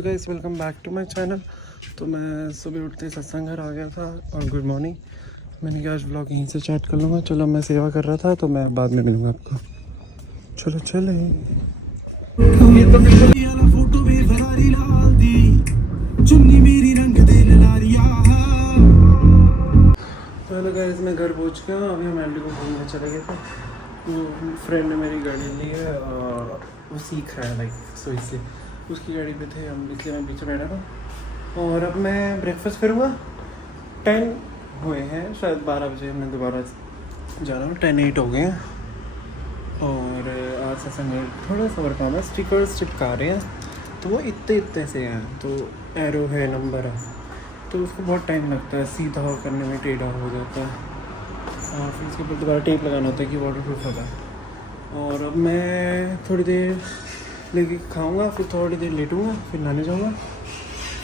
Hello guys, welcome back to my channel. तो मैं सुबह उठते ही सत्संग घर आ गया था और गुड मॉर्निंग। मैंने कहा आज व्लॉग यहीं से स्टार्ट कर लूँगा। चलो, मैं सेवा कर रहा था तो मैं बाद में मिलूँगा आपको। चलो चले। तो हेलो गाइस, मैं घर पहुँच गया। अभी हम एमडी को घूमने चले गए थे। वो फ्रेंड ने मेरी गाड़ी ली है और वो सीख रहा है लाइक, सो इसलिए उसकी गाड़ी पे थे हम, इसलिए मैं पीछे बैठा था। और अब मैं ब्रेकफास्ट करूँगा। 10 हुए हैं, शायद 12 बजे हमने दोबारा जाना है। 10:08 हो गए हैं। और आज सत्संग में थोड़ा सा वर्क काम है, स्टिकर्स चिपका रहे हैं। तो वो इतने से हैं, तो एरो है, नंबर है, तो उसको बहुत टाइम लगता है। सीधा करने में टेढ़ा हो जाता है और फिर उसके ऊपर दोबारा टेप लगाना होता है कि वाटर प्रूफ होता है। और अब मैं थोड़ी देर लेके खाऊंगा, फिर थोड़ी देर लेटूंगा, फिर नहाने जाऊंगा,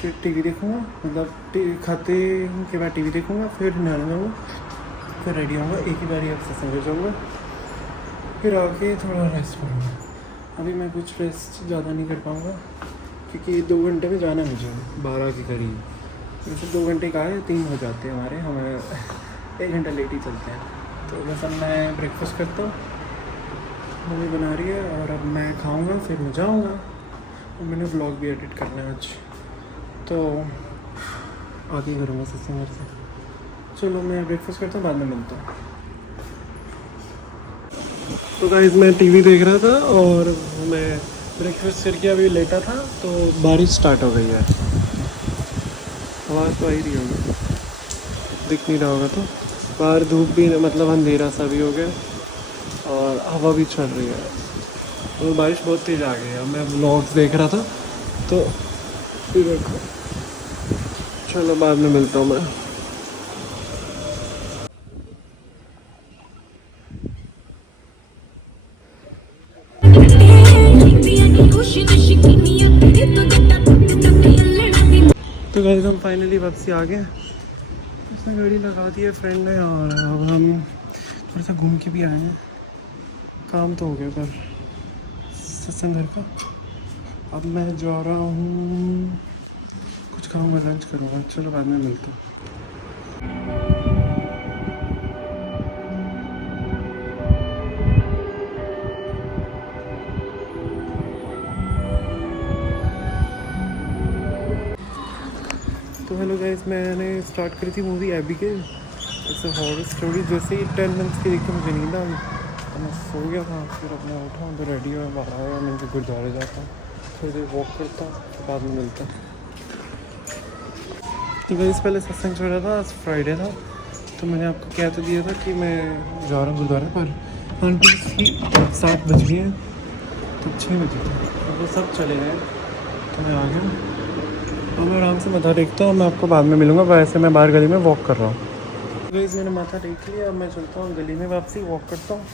फिर टीवी देखूंगा, मतलब खाते के बाद टीवी देखूंगा, फिर नहाने जाऊंगा, फिर रेडी होऊंगा, एक ही बारी अब सत्संग जाऊँगा, फिर आके थोड़ा रेस्ट करूँगा। अभी मैं कुछ रेस्ट ज़्यादा नहीं कर पाऊँगा क्योंकि 2 घंटे में जाना है मुझे, 12 के करीब। वैसे 2 घंटे का है, 3 हो जाते हैं हमारे, हमें 1 घंटा लेट ही चलते हैं। तो बस अब मैं ब्रेकफास्ट करता हूँ, मम्मी बना रही है, और अब मैं खाऊंगा, फिर मैं जाऊंगा। और मैंने व्लॉग भी एडिट करना है आज, तो आगे करूँगा सत्संग से। चलो, मैं ब्रेकफास्ट करता हूँ, बाद में मिलता हूँ। तो गाइस, मैं टीवी देख रहा था और मैं ब्रेकफास्ट करके अभी लेटा था, तो बारिश स्टार्ट हो गई है। आवाज़ तो आ ही रही होगी, दिख नहीं रहा होगा। तो बाहर धूप भी, मतलब अंधेरा सा भी हो गया और हवा भी चल रही है, तो बारिश बहुत तेज़ आ गई है। मैं व्लॉग्स देख रहा था, तो फिर चलो बाद में मिलता हूँ मैं। तो गाइस, हम फाइनली वापसी आ गए। उसने गाड़ी लगा दी है फ्रेंड ने, और अब हम थोड़ा सा घूम के भी आए हैं। काम तो हो गया पर सत्संग घर का। अब मैं जा रहा हूँ, कुछ खाऊंगा, लंच करूँगा। चलो बाद में मिलता हूँ। तो हेलो गाइस, मैंने स्टार्ट करी थी मूवी एबिगेल। ऐसे हॉरर स्टोरी, जैसे ही 10 मिनट्स की देखी मुझे नींद आ गई, तो मैं सो गया था। फिर अपना उठा हूँ, तो रेडी हुआ, बाहर आया, मैं तो गुरुद्वारे जाता हूँ, थोड़ी देर वॉक करता हूँ, तो बाद में मिलता हूँ। तो गाइस, पहले सत्संग चल रहा था, आज फ्राइडे था, तो मैंने आपको कह तो दिया था कि मैं जा रहा हूँ गुरुद्वारे पर। आंटी 7 बज गए हैं, तो 6 बजे थे, तो वो सब चले गए, तो मैं आ गया। अब मैं आराम से माथा टेकता हूँ, मैं आपको बाद में मिलूँगा। वैसे मैं बाहर गली में वॉक कर रहा हूँ। गाइस, मैंने माथा टेक लिया, अब मैं चलता हूँ गली में वापसी, वॉक करता हूँ,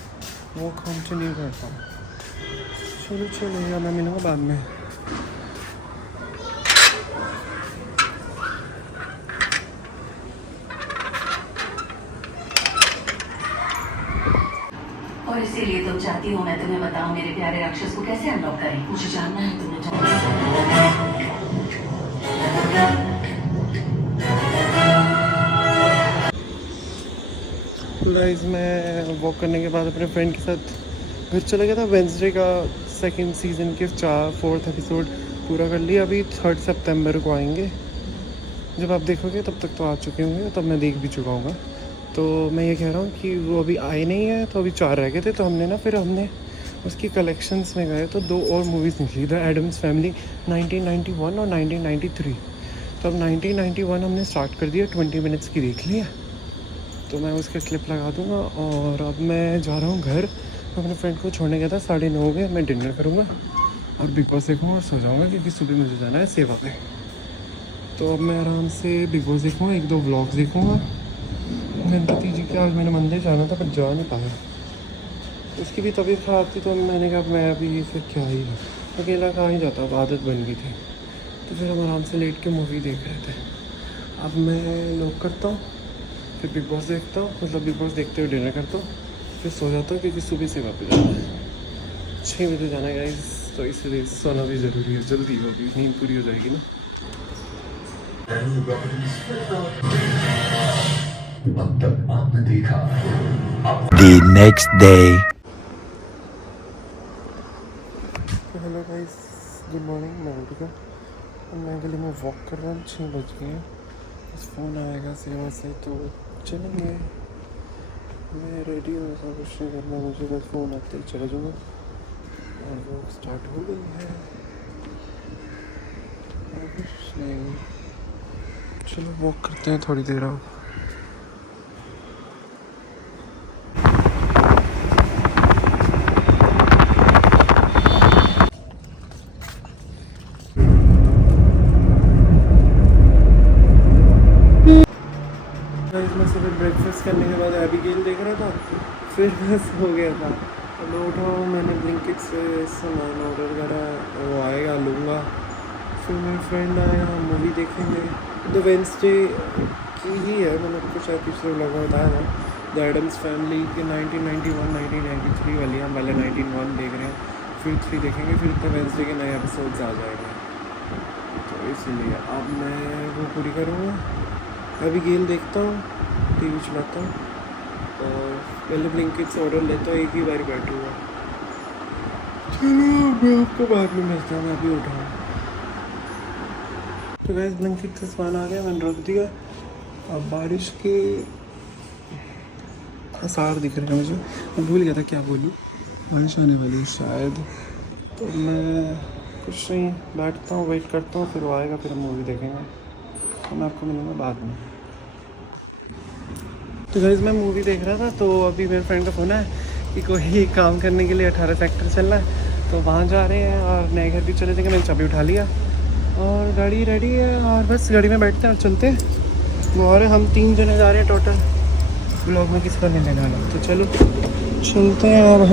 वॉक कंटिन्यू करता हूँ। चलो चलो, मैं मिलूँगा बाद में। और इसीलिए तुम चाहती हो मैं तुम्हें बताऊं मेरे प्यारे राक्षस को कैसे अनलॉक करें। मुझे जानना है तुमने गाइस, मैं वॉक करने के बाद अपने फ्रेंड के साथ घर चला गया था। वेंसडे का 2nd सीज़न के 4th एपिसोड पूरा कर लिया। अभी 3 सितंबर को आएंगे। जब आप देखोगे तब तक तो आ चुके होंगे, तब मैं देख भी चुका हूँ। तो मैं ये कह रहा हूँ कि वो अभी आए नहीं है, तो अभी 4 रह गए थे। तो हमने उसकी कलेक्शंस में गए, तो 2 और मूवीज़ निकली, द एडम्स फैमिली 1991 और 1993। तो अब 1991 हमने स्टार्ट कर दिया, 20 मिनट्स की देख लिया, तो मैं उसके क्लिप लगा दूँगा। और अब मैं जा रहा हूँ घर। मैं अपने फ्रेंड को छोड़ने गया था, 9:30 हो गए। मैं डिनर करूँगा और बिग बॉस देखूँगा और सो जाऊँगा, क्योंकि सुबह मुझे जाना है सेवा पे। तो अब मैं आराम से बिग बॉस देखूँगा, 1-2 व्लॉग्स देखूँगा। गणपति जी के आज मैंने मंदिर जाना था पर जा नहीं पाया, उसकी भी तबीयत ख़राब थी, तो मैंने कहा मैं अभी फिर क्या ही अकेला कहाँ ही जाता, अब आदत बन गई थी। तो फिर हम आराम से लेट के मूवी देख रहे थे। अब मैं लॉक करता हूँ, फिर बिग बॉस देखता हूँ, मतलब बिग बॉस देखते हुए डिनर करता हूँ, फिर सो जाता हूँ, क्योंकि सुबह से वापस जाना है। 6 बजे जाना है गाइस। तो इसलिए सोना भी ज़रूरी है, जल्दी होगी, नींद पूरी हो जाएगी ना। अब तक आपने देखा The next day. तो हेलो गाइस, गुड मॉर्निंग। मैं उठ गया और मैं गली में वॉक कर रहा हूँ। 6 बज गए हैं। बस फ़ोन आएगा सेवा से तो चलेंगे। मैं रेडी हूँ, ऐसा कुछ नहीं करना मुझे, बस फ़ोन आते ही चला जाऊँगा। और वॉक स्टार्ट हो गई है और कुछ नहीं। चलो वॉक करते हैं थोड़ी देर अब। मैं सुबह ब्रेकफास्ट करने के बाद एबिगेल देख रहा था, फिर मैं सो गया था। मैं उठा हूँ, मैंने ब्लिंकिट से सामान ऑर्डर करा, वो आएगा लूँगा। फिर मेरे फ्रेंड आया, मूवी देखेंगे। द वेंसडे की ही है, मैंने आपको शायद पिछले व्लॉग में बताया था। द एडम्स फैमिली के 1991 1993 वाली, हम वाले 1991 देख रहे हैं। फिर 3 देखेंगे, फिर द वेंसडे के नए एपिसोड्स आ जाएंगे। तो इसीलिए अब मैं वो पूरी करूँगा। अभी गेल देखता हूँ, टीवी चलाता हूँ और पहले ब्लिंकिट से ऑर्डर लेता हूँ, एक ही बार बैठूँगा। चलो मैं आपको बाद में मिलता हूँ, मैं अभी उठाऊँ। तो गाइस ब्लिंकिट से सामान आ गया, मैंने रख दिया। अब बारिश के आसार दिख रहे हैं मुझे। मैं भूल गया था क्या बोलूँ, बारिश आने वाली है शायद। तो मैं कुछ नहीं, बैठता हूँ, वेट करता हूँ, फिर वो आएगा, फिर हम मूवी देखेंगे। तो मैं आपको मिलूँगा बाद में। तो गाइस मैं मूवी देख रहा था, तो अभी मेरे फ्रेंड का फ़ोन है कि कोई काम करने के लिए 18 सेक्टर चलना है, तो वहाँ जा रहे हैं और नए घर भी चले जाएंगे। मैंने चाबी उठा लिया और गाड़ी रेडी है और बस गाड़ी में बैठते हैं और चलते हैं। वो और हम 3 जने जा रहे हैं टोटल, ब्लॉग में किसी को नहीं लेने वाला। तो चलो चलते हैं और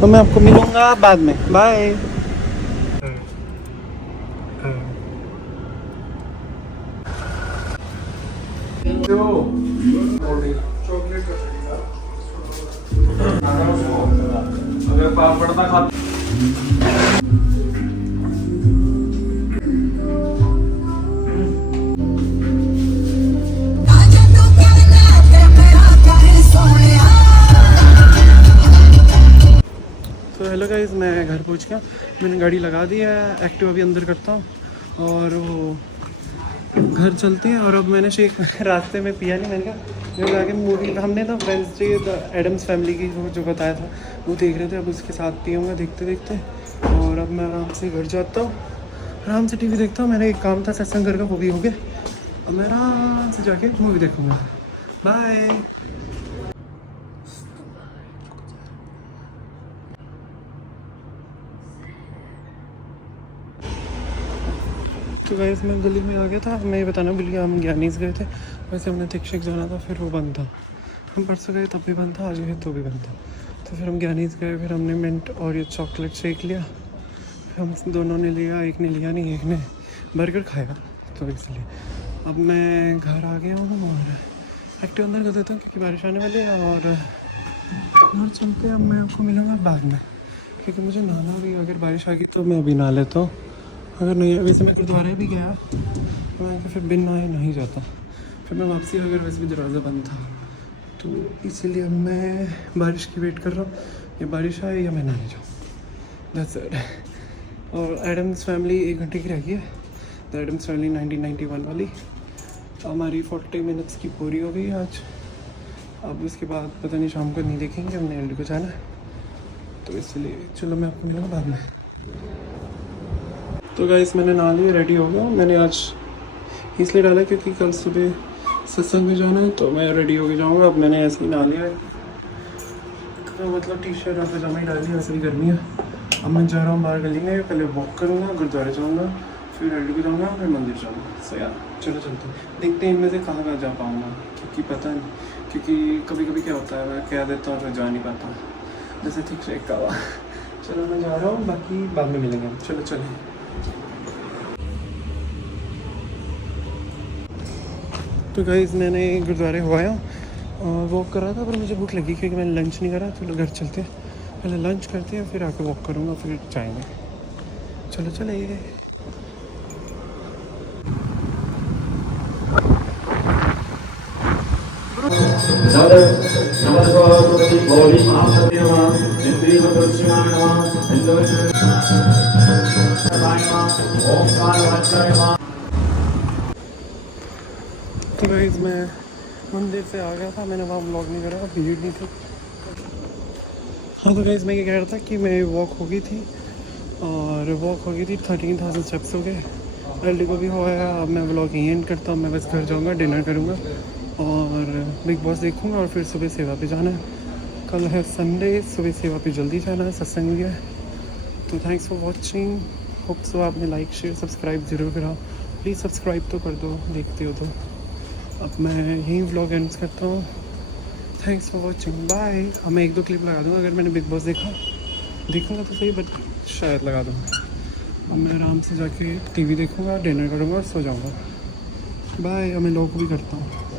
तो मैं आपको मिलूँगा बाद में, बाय। अगर पापड़ खा तो हेलो गाइस, मैं घर पहुंच गया। मैंने गाड़ी लगा दी है, एक्टिव अभी अंदर करता हूँ और वो घर चलते हैं। और अब मैंने शेक रास्ते में पिया नहीं, मैंने कहा जो आगे मूवी हमने ना वेंसडे द एडम्स फैमिली की वो जो बताया था वो देख रहे थे, अब उसके साथ पियूँगा देखते देखते। और अब मैं आराम से घर जाता हूँ, आराम से टीवी देखता हूँ। मेरा एक काम था सत्संग घर का, वो भी हो गया। अब मैं आराम से जाके मूवी देखूँगा। बाय। तो गाइस मैं गली में आ गया था। मैं ये बताना भूल गया, हम ज्ञानीज गए थे। वैसे हमने थिक शेक जाना था, फिर वो बंद था। हम परसों गए तब भी बंद था, आज गए तो भी बंद था। तो फिर हम ज्ञानीज गए, फिर हमने मिंट और ये चॉकलेट शेक लिया। फिर हम दोनों ने लिया, एक ने लिया नहीं, एक ने बर्गर खाया। तो इसलिए अब मैं घर आ गया हूँ और एक्टिव अंदर कर देता हूँ क्योंकि बारिश आने वाली है। और घर चलते हैं, अब मैं आपको मिलूँगा बाद में क्योंकि मुझे नहाना भी, अगर बारिश आ गई तो मैं अभी नहा लेता हूँ। अगर नहीं, वैसे मैं गुरुद्वारे भी गया तो मैं फिर बिन नहाए नहीं जाता। फिर मैं वापसी अगर वैसे भी दरवाज़ा बंद था, तो इसीलिए मैं बारिश की वेट कर रहा हूँ, या बारिश आए या मैं नहाने जाऊँ। That's it. और एडम्स फैमिली 1 घंटे की रही है। द एडम्स फैमिली 1991 वाली हमारी 40 मिनट्स की पूरी हो गई आज। अब उसके बाद पता नहीं शाम को नहीं देखेंगे, हमने एलडी को जाना है, तो इसलिए चलो मैं आपको मिलूँगा बाद में। तो गाइस मैंने नहा लिया, रेडी हो गया। मैंने आज इसलिए डाला क्योंकि कल सुबह सत्संग में जाना है, तो मैं रेडी होके जाऊंगा। अब मैंने ऐसे ही नहा लिया है, तो मतलब टी शर्ट और पजामा ही डाल लिया, वैसे भी गर्मी है। अब मैं जा रहा हूँ बाहर गली में, पहले वॉक करूँगा, गुरुद्वारे जाऊँगा, फिर एलडी को जाऊँगा, फिर मंदिर जाऊँगा। सो यार चलो चलते हैं, देखते हैं इनमें से कहाँ कहाँ जा पाऊँगा, क्योंकि पता नहीं, क्योंकि कभी कभी क्या होता है मैं कह देता हूँ तो जा नहीं पाता, जैसे ठीक शेक का हुआ। चलो मैं जा रहा हूँ, बाकी बाद में मिलेंगे। चलो चलिए। तो गाइस मैंने गुरुद्वारे हो आया और वॉक कर रहा था, पर मुझे भूख लगी क्योंकि मैंने लंच नहीं करा। चलो घर चलते हैं, पहले लंच करते हैं, फिर आके वॉक करूँगा, फिर जाएंगे। चलो चले। तो गाइस मैं मंदिर से आ गया था, मैंने वहाँ व्लॉग नहीं करा, भीड़ नहीं थी। हाँ तो गाइस मैं ये कह रहा था कि मैं वॉक हो गई थी, और वॉक हो गई थी 13,000 स्टेप्स हो गए, एल्डी को भी हो गया। अब मैं व्लॉग यहीं एंड करता हूँ, मैं बस घर जाऊँगा, डिनर करूँगा और बिग बॉस देखूँगा, और फिर सुबह सेवा पे जाना है। कल है संडे, सुबह सेवा पे जल्दी जाना है, सत्संग भी है। तो thanks for watching, hope so आपने लाइक शेयर सब्सक्राइब ज़रूर करा, प्लीज़ सब्सक्राइब तो कर दो, देखते हो तो। अब मैं यहीं व्लॉग एंड करता हूँ। Thanks for watching, bye. अब मैं 1-2 क्लिप लगा दूँगा, अगर मैंने बिग बॉस देखूँगा तो सही, बट शायद लगा दूँगा। अब मैं आराम से जाके टीवी देखूँगा, डिनर करूँगा और सो जाऊँगा। बाय। अब मैं लॉग भी करता हूँ।